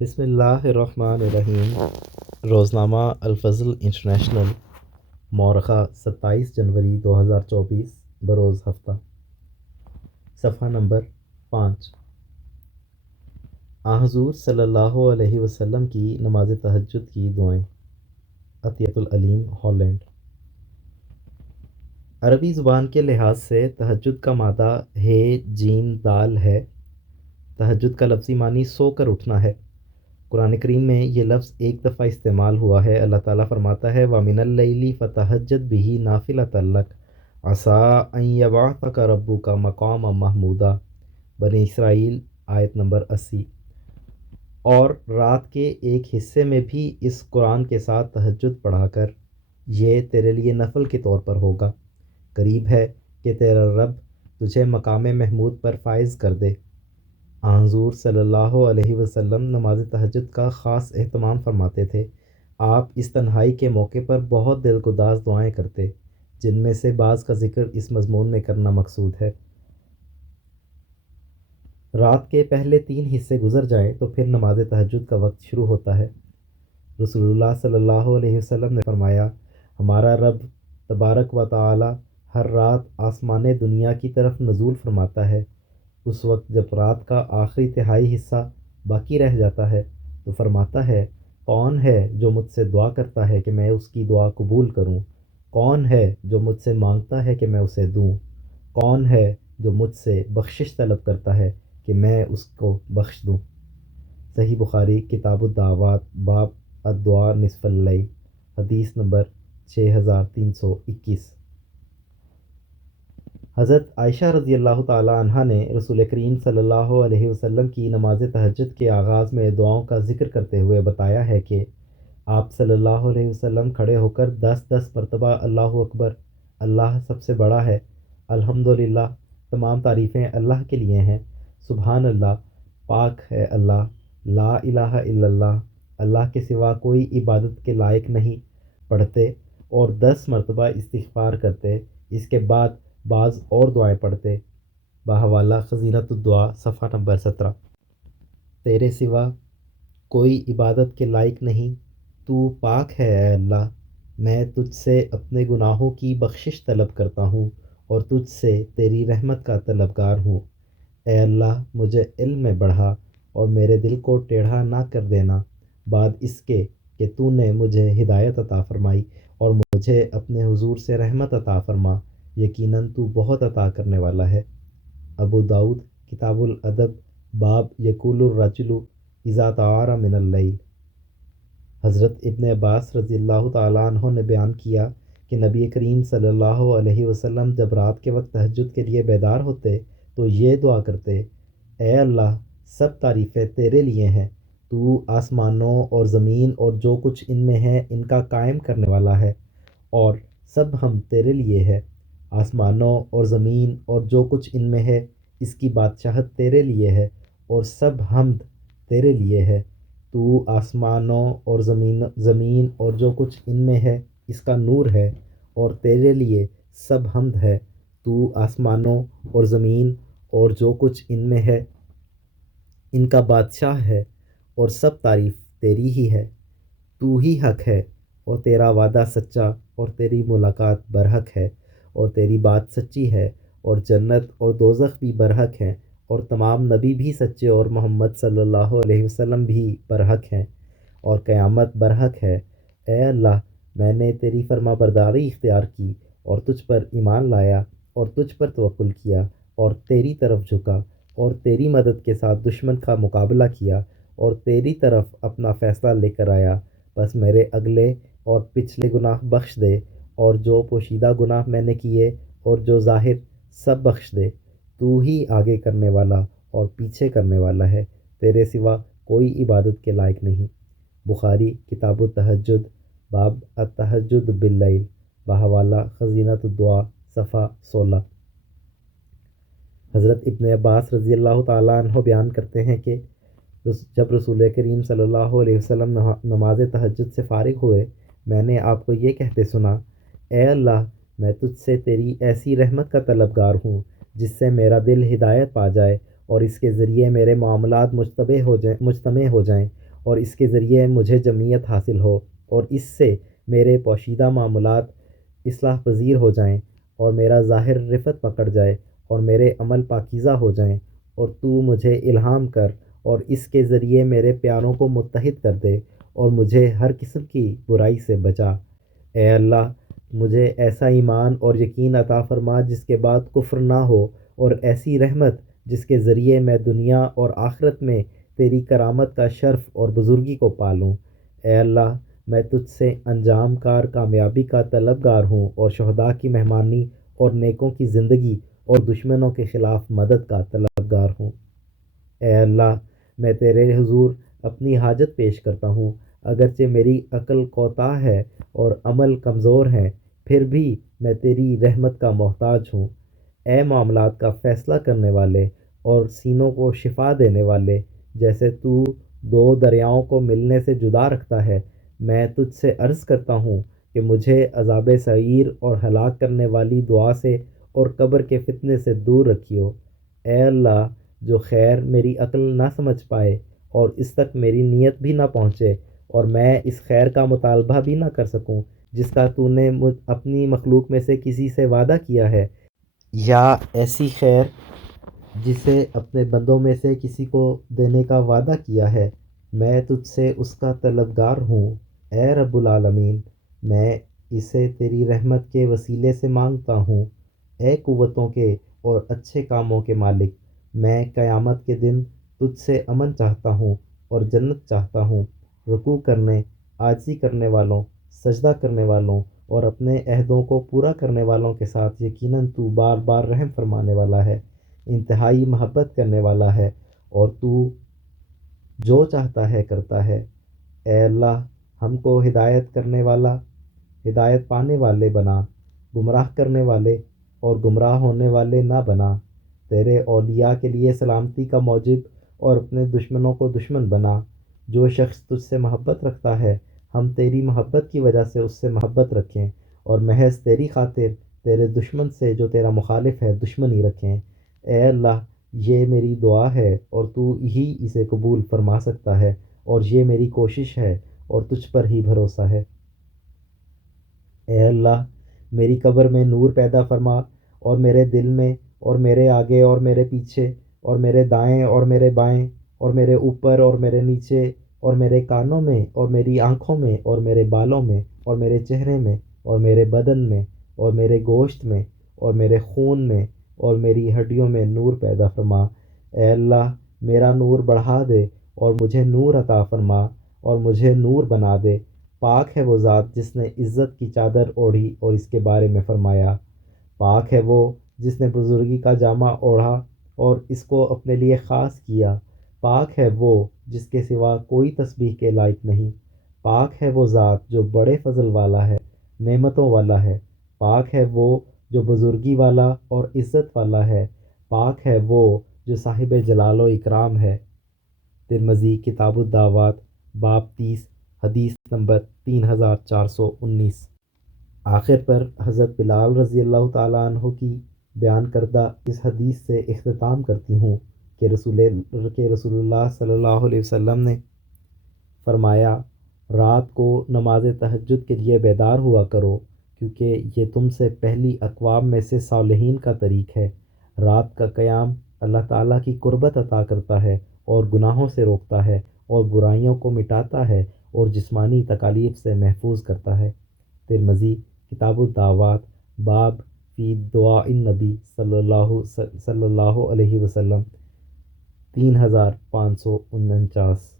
بسم اللہ الرحمن الرحیم۔ روزنامہ الفضل انٹرنیشنل، مورخہ 27 جنوری 2024 بروز ہفتہ، صفحہ نمبر 5۔ حضور صلی اللہ علیہ وسلم کی نماز تہجد کی دعائیں۔ عطیۃ العلیم، ہالینڈ۔ عربی زبان کے لحاظ سے تہجد کا مادہ ہے جیم دال ہے۔ تہجد کا لفظی معنی سو کر اٹھنا ہے۔ قرآن کریم میں یہ لفظ ایک دفعہ استعمال ہوا ہے۔ اللہ تعالیٰ فرماتا ہے وَمِنَ اللَّيْلِ فَتَہَجَّدْ بِهِ نَافِلَةً لَكَ عَسَىٰ أَن يَبْعَثَكَ رَبُّكَ مَقَامًا مَحْمُودًا، بنی اسرائیل آیت نمبر 80۔ اور رات کے ایک حصے میں بھی اس قرآن کے ساتھ تہجد پڑھا کر، یہ تیرے لیے نفل کے طور پر ہوگا، قریب ہے کہ تیرا رب تجھے مقام محمود پر فائز کر دے۔ حضور صلی اللہ علیہ وسلم نماز تہجد کا خاص اہتمام فرماتے تھے۔ آپ اس تنہائی کے موقع پر بہت دلگداز دعائیں کرتے، جن میں سے بعض کا ذکر اس مضمون میں کرنا مقصود ہے۔ رات کے پہلے 3 حصے گزر جائیں تو پھر نماز تہجد کا وقت شروع ہوتا ہے۔ رسول اللہ صلی اللہ علیہ وسلم نے فرمایا، ہمارا رب تبارک و تعالی ہر رات آسمان دنیا کی طرف نزول فرماتا ہے۔ اس وقت جب رات کا آخری تہائی حصہ باقی رہ جاتا ہے تو فرماتا ہے، کون ہے جو مجھ سے دعا کرتا ہے کہ میں اس کی دعا قبول کروں؟ کون ہے جو مجھ سے مانگتا ہے کہ میں اسے دوں؟ کون ہے جو مجھ سے بخشش طلب کرتا ہے کہ میں اس کو بخش دوں؟ صحیح بخاری کتاب الدعوات، باب الدعاء نصف اللیل، حدیث نمبر 6321۔ حضرت عائشہ رضی اللہ تعالی عنہ نے رسول کریم صلی اللہ علیہ وسلم کی نماز تہجد کے آغاز میں دعاؤں کا ذکر کرتے ہوئے بتایا ہے کہ آپ صلی اللہ علیہ وسلم کھڑے ہو کر 10 مرتبہ اللہ اکبر، اللہ سب سے بڑا ہے، الحمدللہ، تمام تعریفیں اللہ کے لیے ہیں، سبحان اللہ، پاک ہے اللہ، لا الہ الا اللہ، اللہ کے سوا کوئی عبادت کے لائق نہیں پڑھتے، اور 10 مرتبہ استغفار کرتے۔ اس کے بعد بعض اور دعائیں پڑھتے۔ بحوالہ خزینۃ الدعا، صفحہ نمبر 17۔ تیرے سوا کوئی عبادت کے لائق نہیں، تو پاک ہے اے اللہ، میں تجھ سے اپنے گناہوں کی بخشش طلب کرتا ہوں اور تجھ سے تیری رحمت کا طلبگار ہوں۔ اے اللہ، مجھے علم میں بڑھا اور میرے دل کو ٹیڑھا نہ کر دینا، بعد اس کے کہ تو نے مجھے ہدایت عطا فرمائی اور مجھے اپنے حضور سے رحمت عطا فرما، یقیناً تو بہت عطا کرنے والا ہے۔ ابو داؤد کتاب الادب، باب یقول الرجل اذا تعار من اللیل۔ حضرت ابن عباس رضی اللہ تعالیٰ عنہ نے بیان کیا کہ نبی کریم صلی اللہ علیہ وسلم جب رات کے وقت تہجد کے لیے بیدار ہوتے تو یہ دعا کرتے، اے اللہ، سب تعریفیں تیرے لیے ہیں، تو آسمانوں اور زمین اور جو کچھ ان میں ہے ان کا قائم کرنے والا ہے، اور سب حمد تیرے لیے ہے۔ آسمانوں اور زمین اور جو کچھ ان میں ہے اس کی بادشاہت تیرے لیے ہے، اور سب حمد تیرے لیے ہے۔ تو آسمانوں اور زمین اور جو کچھ ان میں ہے اس کا نور ہے، اور تیرے لیے سب حمد ہے۔ تو آسمانوں اور زمین اور جو کچھ ان میں ہے ان کا بادشاہ ہے، اور سب تعریف تیری ہی ہے۔ تو ہی حق ہے، اور تیرا وعدہ سچا، اور تیری ملاقات برحق ہے، اور تیری بات سچی ہے، اور جنت اور دوزخ بھی برحق ہیں، اور تمام نبی بھی سچے، اور محمد صلی اللہ علیہ وسلم بھی برحق ہیں، اور قیامت برحق ہے۔ اے اللہ، میں نے تیری فرما برداری اختیار کی اور تجھ پر ایمان لایا اور تجھ پر توکل کیا اور تیری طرف جھکا اور تیری مدد کے ساتھ دشمن کا مقابلہ کیا اور تیری طرف اپنا فیصلہ لے کر آیا، بس میرے اگلے اور پچھلے گناہ بخش دے، اور جو پوشیدہ گناہ میں نے کیے اور جو ظاہر، سب بخش دے۔ تو ہی آگے کرنے والا اور پیچھے کرنے والا ہے، تیرے سوا کوئی عبادت کے لائق نہیں۔ بخاری کتاب التہجد، باب التہجد باللیل، بحوالہ خزینۃ الدعا، صفحہ 16۔ حضرت ابن عباس رضی اللہ تعالیٰ عنہ بیان کرتے ہیں کہ جب رسول کریم صلی اللہ علیہ وسلم نماز تہجد سے فارغ ہوئے، میں نے آپ کو یہ کہتے سنا، اے اللہ، میں تجھ سے تیری ایسی رحمت کا طلبگار ہوں جس سے میرا دل ہدایت پا جائے اور اس کے ذریعے میرے معاملات مجتمع ہو جائیں اور اس کے ذریعے مجھے جمعیت حاصل ہو اور اس سے میرے پوشیدہ معاملات اصلاح پذیر ہو جائیں اور میرا ظاہر رفت پکڑ جائے اور میرے عمل پاکیزہ ہو جائیں، اور تو مجھے الہام کر اور اس کے ذریعے میرے پیاروں کو متحد کر دے اور مجھے ہر قسم کی برائی سے بچا۔ اے اللہ، مجھے ایسا ایمان اور یقین عطا فرما جس کے بعد کفر نہ ہو، اور ایسی رحمت جس کے ذریعے میں دنیا اور آخرت میں تیری کرامت کا شرف اور بزرگی کو پالوں۔ اے اللہ، میں تجھ سے انجام کار کامیابی کا طلبگار ہوں اور شہداء کی مہمانی اور نیکوں کی زندگی اور دشمنوں کے خلاف مدد کا طلبگار ہوں۔ اے اللہ، میں تیرے حضور اپنی حاجت پیش کرتا ہوں، اگرچہ میری عقل کوتاہ ہے اور عمل کمزور ہے، پھر بھی میں تیری رحمت کا محتاج ہوں۔ اے معاملات کا فیصلہ کرنے والے اور سینوں کو شفا دینے والے، جیسے تو دو دریاؤں کو ملنے سے جدا رکھتا ہے، میں تجھ سے عرض کرتا ہوں کہ مجھے عذاب سعیر اور ہلاک کرنے والی دعا سے اور قبر کے فتنے سے دور رکھیو۔ اے اللہ، جو خیر میری عقل نہ سمجھ پائے اور اس تک میری نیت بھی نہ پہنچے اور میں اس خیر کا مطالبہ بھی نہ کر سکوں جس کا تو نے اپنی مخلوق میں سے کسی سے وعدہ کیا ہے، یا ایسی خیر جسے اپنے بندوں میں سے کسی کو دینے کا وعدہ کیا ہے، میں تجھ سے اس کا طلبگار ہوں۔ اے رب العالمین، میں اسے تیری رحمت کے وسیلے سے مانگتا ہوں۔ اے قوتوں کے اور اچھے کاموں کے مالک، میں قیامت کے دن تجھ سے امن چاہتا ہوں اور جنت چاہتا ہوں۔ رکوع کرنے، عاجزی کرنے والوں، سجدہ کرنے والوں اور اپنے عہدوں کو پورا کرنے والوں کے ساتھ یقیناً تو بار بار رحم فرمانے والا ہے، انتہائی محبت کرنے والا ہے، اور تو جو چاہتا ہے کرتا ہے۔ اے اللہ، ہم کو ہدایت کرنے والا، ہدایت پانے والے بنا، گمراہ کرنے والے اور گمراہ ہونے والے نہ بنا۔ تیرے اولیاء کے لیے سلامتی کا موجب اور اپنے دشمنوں کو دشمن بنا۔ جو شخص تجھ سے محبت رکھتا ہے، ہم تیری محبت کی وجہ سے اس سے محبت رکھیں، اور محض تیری خاطر تیرے دشمن سے جو تیرا مخالف ہے دشمنی رکھیں۔ اے اللہ، یہ میری دعا ہے اور تو ہی اسے قبول فرما سکتا ہے، اور یہ میری کوشش ہے اور تجھ پر ہی بھروسہ ہے۔ اے اللہ، میری قبر میں نور پیدا فرما، اور میرے دل میں اور میرے آگے اور میرے پیچھے اور میرے دائیں اور میرے بائیں اور میرے اوپر اور میرے نیچے اور میرے کانوں میں اور میری آنکھوں میں اور میرے بالوں میں اور میرے چہرے میں اور میرے بدن میں اور میرے گوشت میں اور میرے خون میں اور میری ہڈیوں میں نور پیدا فرما۔ اے اللہ، میرا نور بڑھا دے اور مجھے نور عطا فرما اور مجھے نور بنا دے۔ پاک ہے وہ ذات جس نے عزت کی چادر اوڑھی اور اس کے بارے میں فرمایا، پاک ہے وہ جس نے بزرگی کا جامہ اوڑھا اور اس کو اپنے لیے خاص کیا۔ پاک ہے وہ جس کے سوا کوئی تسبیح کے لائق نہیں۔ پاک ہے وہ ذات جو بڑے فضل والا ہے، نعمتوں والا ہے۔ پاک ہے وہ جو بزرگی والا اور عزت والا ہے۔ پاک ہے وہ جو صاحب جلال و اکرام ہے۔ ترمذی کتاب الدعوات باب 30 حدیث نمبر 3419۔ آخر پر حضرت بلال رضی اللہ تعالیٰ عنہ کی بیان کردہ اس حدیث سے اختتام کرتی ہوں کہ رسول اللہ صلی اللہ علیہ وسلم نے فرمایا، رات کو نماز تہجد کے لیے بیدار ہوا کرو، کیونکہ یہ تم سے پہلی اقوام میں سے صالحین کا طریق ہے۔ رات کا قیام اللہ تعالیٰ کی قربت عطا کرتا ہے اور گناہوں سے روکتا ہے اور برائیوں کو مٹاتا ہے اور جسمانی تکالیف سے محفوظ کرتا ہے۔ ترمذی کتاب الدعوات باب فی دعاء النبی صلی اللہ علیہ وسلم 3549۔